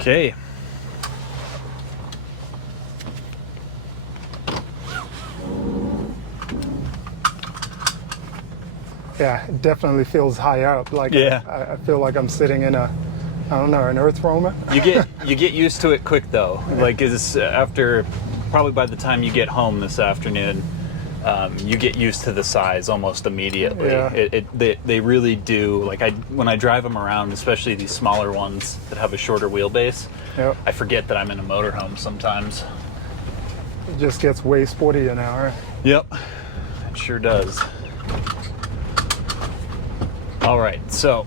Okay. Yeah, it definitely feels high up. Like Yeah. I feel like I'm sitting in a, I don't know, an earth roamer. You get used to it quick though. Like is after probably by the time you get home this afternoon, you get used to the size almost immediately. Yeah. They really do. Like when I drive them around, especially these smaller ones that have a shorter wheelbase, Yep. I forget that I'm in a motorhome sometimes. It just gets way sporty an hour. Yep, it sure does. All right, so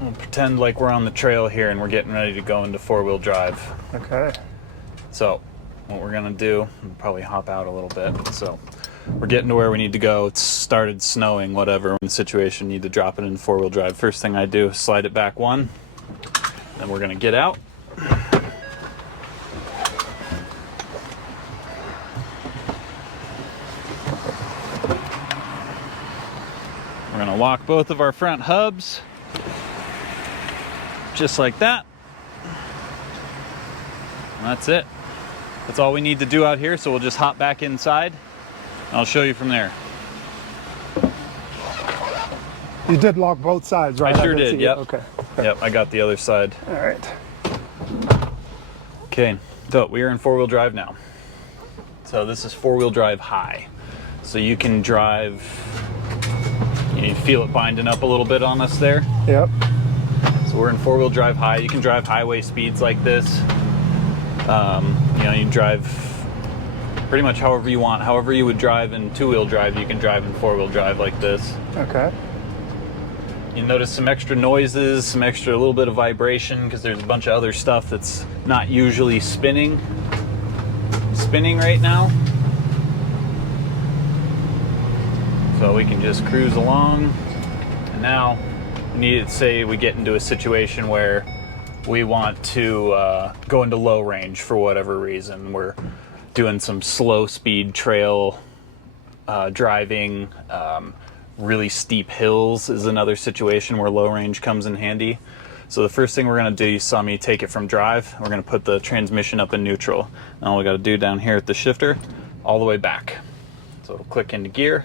we'll pretend like we're on the trail here and we're getting ready to go into four-wheel drive. Okay. So what we're gonna do, we'll probably hop out a little bit. So we're getting to where we need to go. It's started snowing, whatever. We're in the situation, need to drop it in four-wheel drive. First thing I do, slide it back one, then we're gonna get out. We're gonna lock both of our front hubs, just like that. And that's it. That's all we need to do out here, so we'll just hop back inside, and I'll show you from there. You did lock both sides, right? I sure did, yep. Okay. Yep, I got the other side. All right. Okay, so we are in four-wheel drive now. So this is four-wheel drive high. So you can drive, you feel it binding up a little bit on us there. Yep. So we're in four-wheel drive high. You can drive highway speeds like this. You know, you can drive pretty much however you want. However you would drive in two-wheel drive, you can drive in four-wheel drive like this. Okay. You notice some extra noises, some extra, a little bit of vibration, because there's a bunch of other stuff that's not usually spinning right now. So we can just cruise along. And now we need to say we get into a situation where we want to go into low range for whatever reason. We're doing some slow speed trail driving. Really steep hills is another situation where low range comes in handy. So the first thing we're going to do, you saw me take it from drive, we're going to put the transmission up in neutral. And all we got to do down here at the shifter, all the way back. So it'll click into gear,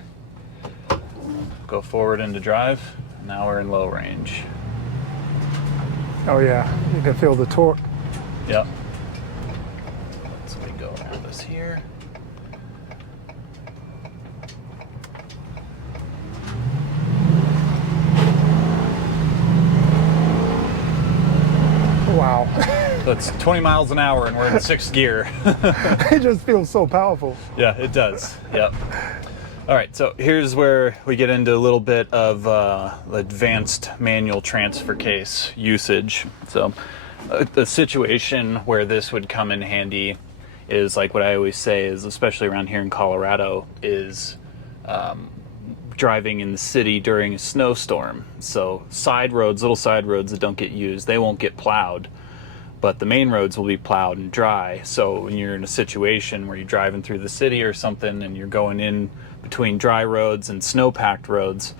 go forward into drive, and now we're in low range. Oh yeah, you can feel the torque. Yep. So we go around this here. Wow. That's 20 miles an hour and we're in sixth gear. It just feels so powerful. Yeah, it does. Yep. All right, so here's where we get into a little bit of advanced manual transfer case usage. So the situation where this would come in handy is like what I always say is, especially around here in Colorado, is driving in the city during a snowstorm. So side roads, little side roads that don't get used, they won't get plowed, but the main roads will be plowed and dry. So when you're in a situation where you're driving through the city or something and you're going in between dry roads and snow-packed roads,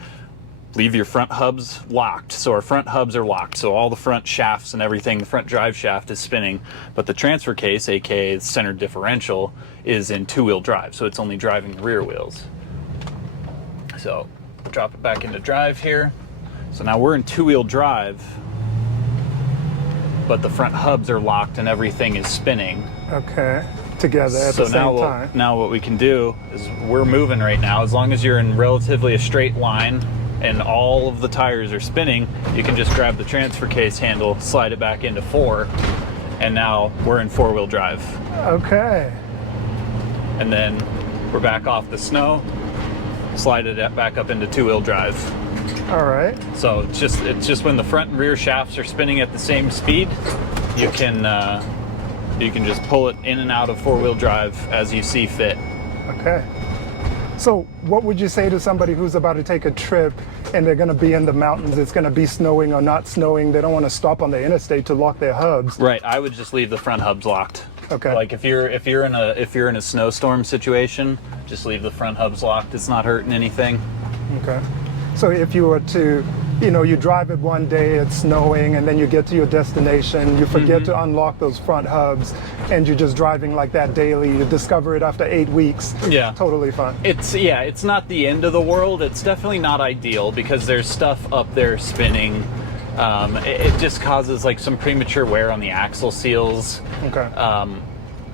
leave your front hubs locked. So our front hubs are locked, so all the front shafts and everything, the front drive shaft is spinning, but the transfer case, aka the center differential, is in two-wheel drive, so it's only driving the rear wheels. So drop it back into drive here. So now we're in two-wheel drive, but the front hubs are locked and everything is spinning. Okay. Together at the same time. Now what we can do is we're moving right now. As long as you're in relatively a straight line and all of the tires are spinning, you can just grab the transfer case handle, slide it back into four, and now we're in four-wheel drive. Okay. And then we're back off the snow, slide it back up into two-wheel drive. All right. So it's just when the front and rear shafts are spinning at the same speed, you can just pull it in and out of four-wheel drive as you see fit. Okay. So what would you say to somebody who's about to take a trip and they're going to be in the mountains, it's going to be snowing or not snowing, they don't want to stop on the interstate to lock their hubs? Right, I would just leave the front hubs locked. Okay. Like if you're in a snowstorm situation, just leave the front hubs locked. It's not hurting anything. Okay. So if you were to you know, you drive it one day, it's snowing, and then you get to your destination, you forget to unlock those front hubs, and you're just driving like that daily. You discover it after 8 weeks. Yeah. Totally fine. It's not the end of the world. It's definitely not ideal because there's stuff up there spinning. It just causes like some premature wear on the axle seals. Okay.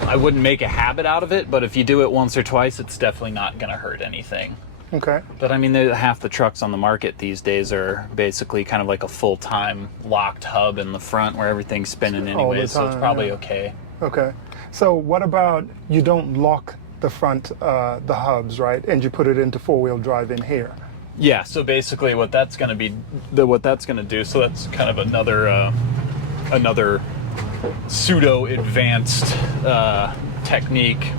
I wouldn't make a habit out of it, but if you do it once or twice, it's definitely not going to hurt anything. Okay. But I mean, half the trucks on the market these days are basically kind of like a full-time locked hub in the front where everything's spinning anyway, so it's probably okay. Okay. So what about you don't lock the front, the hubs, right? And you put it into four-wheel drive in here. Yeah, so basically what that's going to be, what that's going to do, so that's kind of another pseudo-advanced technique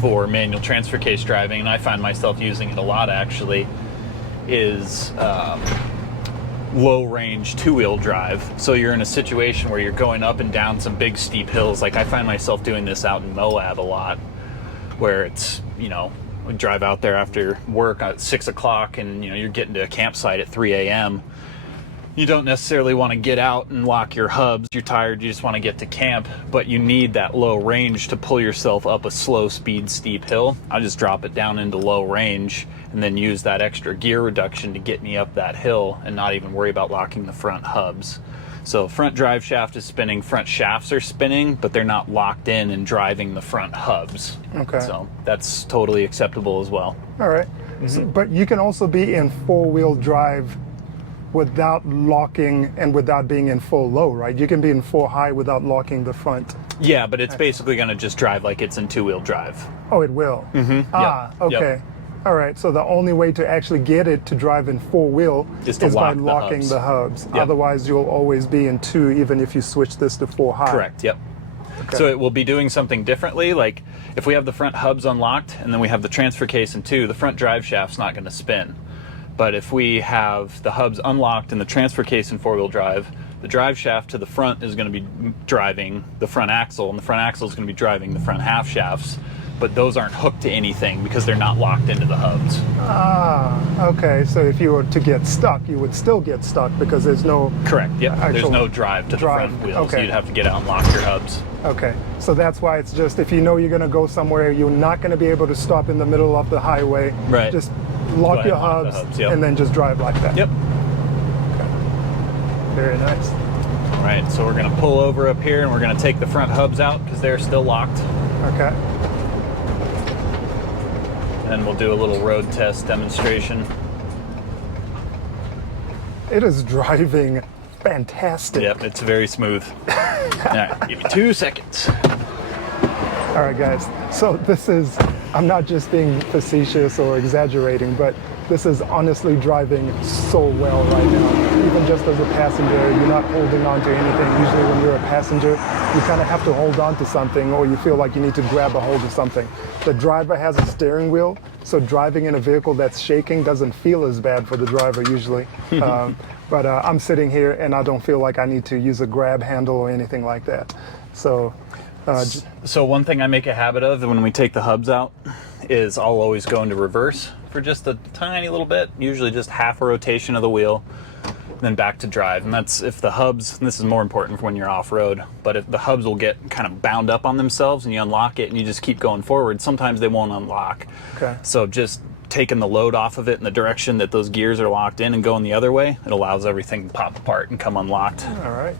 for manual transfer case driving, and I find myself using it a lot actually, is low range two-wheel drive. So you're in a situation where you're going up and down some big steep hills. Like I find myself doing this out in Moab a lot, where it's, you know, we drive out there after work at 6 o'clock and, you know, you're getting to a campsite at 3 a.m. You don't necessarily want to get out and lock your hubs. You're tired, you just want to get to camp, but you need that low range to pull yourself up a slow speed steep hill. I just drop it down into low range and then use that extra gear reduction to get me up that hill and not even worry about locking the front hubs. So front drive shaft is spinning, front shafts are spinning, but they're not locked in and driving the front hubs. Okay. So that's totally acceptable as well. All right. So, but you can also be in four-wheel drive without locking and without being in full low, right? You can be in full high without locking the front. Yeah, but it's basically going to just drive like it's in two-wheel drive. Oh, it will? Ah, okay. Yep. All right, so the only way to actually get it to drive in four-wheel is by lock locking the hubs. Yep. Otherwise, you'll always be in two, even if you switch this to four high. Correct, yep. Okay. So it will be doing something differently. Like if we have the front hubs unlocked and then we have the transfer case in two, the front drive shaft's not going to spin. But if we have the hubs unlocked and the transfer case in four-wheel drive, the drive shaft to the front is going to be driving the front axle, and the front axle is going to be driving the front half shafts. But those aren't hooked to anything because they're not locked into the hubs. Ah, okay. So if you were to get stuck, you would still get stuck because there's no... Correct, yep. There's no drive to the front wheels. Okay. You'd have to get out and lock your hubs. Okay, so that's why it's just, if you know you're going to go somewhere, you're not going to be able to stop in the middle of the highway. Right. Just lock your hubs, yep. and then just drive like that. Yep. Okay. Very nice. All right, so we're going to pull over up here and we're going to take the front hubs out because they're still locked. Okay. And we'll do a little road test demonstration. It is driving fantastic. Yep, it's very smooth. All right, give me 2 seconds. All right, guys. So this is, I'm not just being facetious or exaggerating, but this is honestly driving so well right now. Even just as a passenger, you're not holding on to anything. Usually when you're a passenger, you kind of have to hold on to something or you feel like you need to grab a hold of something. The driver has a steering wheel, so driving in a vehicle that's shaking doesn't feel as bad for the driver usually. But I'm sitting here and I don't feel like I need to use a grab handle or anything like that. So, so one thing I make a habit of when we take the hubs out is I'll always go into reverse for just a tiny little bit, usually just half a rotation of the wheel, then back to drive. And that's if the hubs, and this is more important for when you're off-road, but if the hubs will get kind of bound up on themselves and you unlock it and you just keep going forward, sometimes they won't unlock. Okay. So just taking the load off of it in the direction that those gears are locked in and going the other way, it allows everything to pop apart and come unlocked. all right.